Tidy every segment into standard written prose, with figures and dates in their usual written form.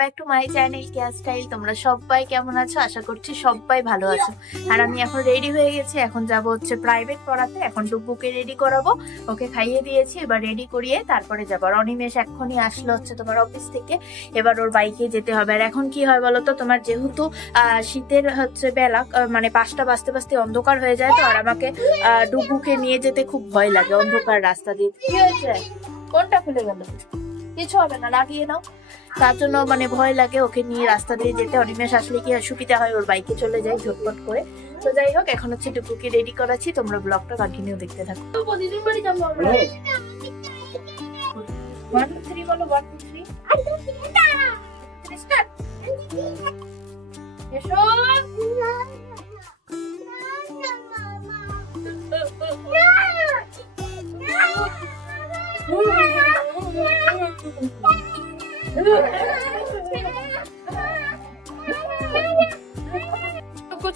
Back to my channel Keya style. তোমরা সবাই কেমন আছো? আশা করছি সবাই ভালো আছো। আর আমি এখন রেডি হয়ে গেছি, এখন যাব হচ্ছে প্রাইভেট পড়াতে। এখন ডুবুকে রেডি করাবো, ওকে খাইয়ে দিয়েছি, এবার রেডি করিয়ে তারপরে যাবো। আর অনিমেষ এক্ষুনি আসলো হচ্ছে তোমার অফিস থেকে, এবার ওর বাইকে যেতে হবে। আর এখন কি হয় বলতো, তোমার যেহেতু শীতের হচ্ছে বেলা, মানে 5টা বাজতে বাজতে অন্ধকার হয়ে যায়, তো আর আমাকে ডুবুকে নিয়ে যেতে খুব ভয় লাগে অন্ধকার রাস্তা দিয়ে। কি হয়েছে? কোনটা খুলে গেল? কিছু হবে না, লাগিয়ে নাও। তার জন্য মানে ভয় লাগে ওকে নিয়ে রাস্তা দিয়ে যেতে। অনিমেষ আসলে কি সুবিধা হয়, ওর বাইকে চলে যায় ঝটপট করে। তো যাই হোক, এখন হচ্ছে ডুবুকে রেডি করাচ্ছি, তোমরা ব্লগটা কন্টিনিউ দেখতে থাকো। প্রতিদিন বাড়ি যাবো আমরা। 1 2 3 বলো, 1 2 3 স্টার্ট। এসো।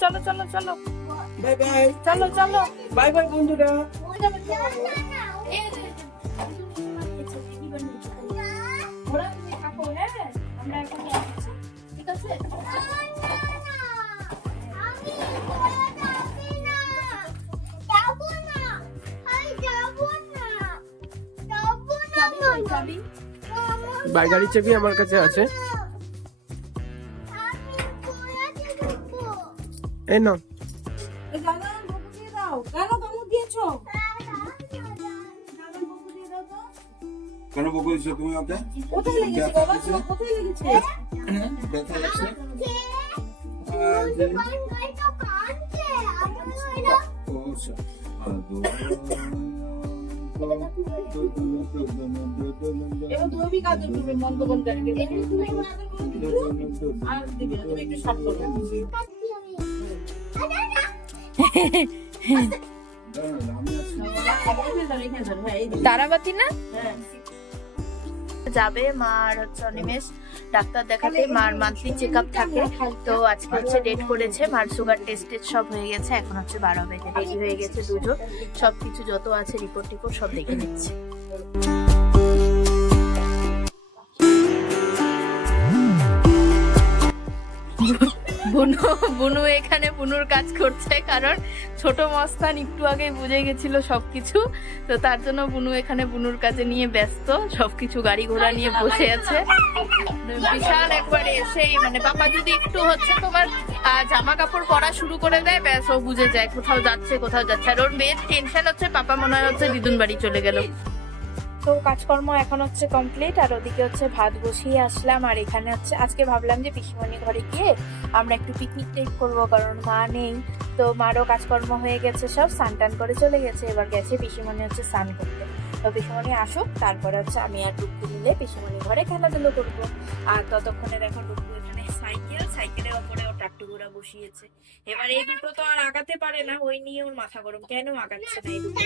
চলো চলো চলো, বাই বাই, চলো চলো, বাই বাই বন্ধুরা। ঠিক আছে, বাই, গাড়ির চাবি আমার কাছে আছে। এই নাও। কেন বকো দিছো তুমি ওকে? কোথায় লেগেছে বাবা? কোথায় লেগেছে? ব্যথা লাগছে? এবার তুমি भी কাজ করবে মন তো বন্ধ করে দিবে। আর দিবে তুমি একটু শর্ট করো। তারাবাতি না যাবে মার হচ্ছে অনিমেষ ডাক্তার দেখাতে। মার মান্থলি চেক আপ থাকে, তো আজকে হচ্ছে ডেট করেছে। মার সুগার টেস্ট সব হয়ে গেছে, এখন হচ্ছে 12 বেজে রেডি হয়ে গেছে দুজন। সবকিছু যত আছে রিপোর্ট সব দেখে নিচ্ছে। বুনু এখানে বুনুর কাজ করছে, কারণ ছোট মস্তান একটু আগে বুঝে গেছিল সবকিছু, তো তার জন্য বুনু এখানে বুনুর কাজে নিয়ে ব্যস্ত। সবকিছু গাড়ি ঘোড়া নিয়ে বসে আছে। বিশাল একবারে এসেই মানে পাপা যদি একটু হচ্ছে তোমার জামা কাপড় পরা শুরু করে দেয়, ব্যাস ও বুঝে যায় কোথাও যাচ্ছে কোথাও যাচ্ছে। আর ওর মেয়ের টেনশন হচ্ছে পাপা মনে হয় হচ্ছে দিদুন বাড়ি চলে গেল। তো কাজকর্ম এখন হচ্ছে কমপ্লিট, আর ওদিকে হচ্ছে ভাত বসিয়ে আসলাম। আর এখানে হচ্ছে আজকে ভাবলাম যে পিসিমণি ঘরে গিয়ে আমরা একটু পিকনিক টেক করবো, কারণ মা নেই। তো মারও কাজকর্ম হয়ে গেছে, সব স্নান টান করে চলে গেছে। এবার গেছে পিসিমণি হচ্ছে স্নান করতে। তো পিসিমণি আসুক, তারপরে হচ্ছে আমি আর ডুবু মিলে পিসিমণি ঘরে খেলাধুলো করবো। আর ততক্ষণে দেখো ডুবু এখানে সাইকেলের ওপরে ও টাট্টুগুড়া বসিয়েছে। এবার এই দুটো তো আর আগাতে পারে না, ওই নিয়ে ওর মাথা গরম। কেন আগাচ্ছে না এই দুটো?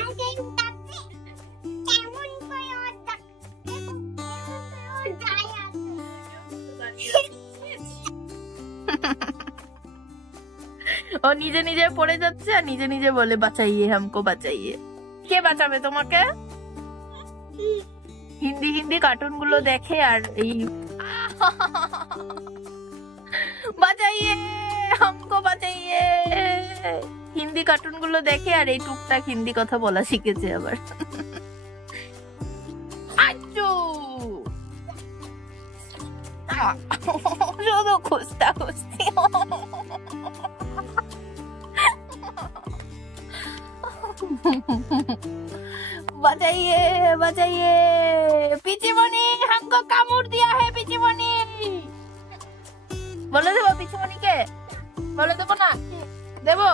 ও নিজে নিজে পড়ে যাচ্ছে আর নিজে নিজে বলে বাঁচাইয়ে হামকো বাঁচাইয়ে। কে বাঁচাবে তোমাকে? হিন্দি হিন্দি কার্টুন গুলো দেখে আর এই বাঁচাইয়ে হামকো বাঁচাইয়ে হিন্দি কার্টুন গুলো দেখে আর এই টুকটাক হিন্দি কথা বলা শিখেছে আবার। শুধু খুঁজতা খুঁজতি। बचाइए बचाइए, पिचीमणि हमको कामड़ दिया है। पिचीमणि बोलो देबो, पिचीमणि के बोलो देबो ना? देबो।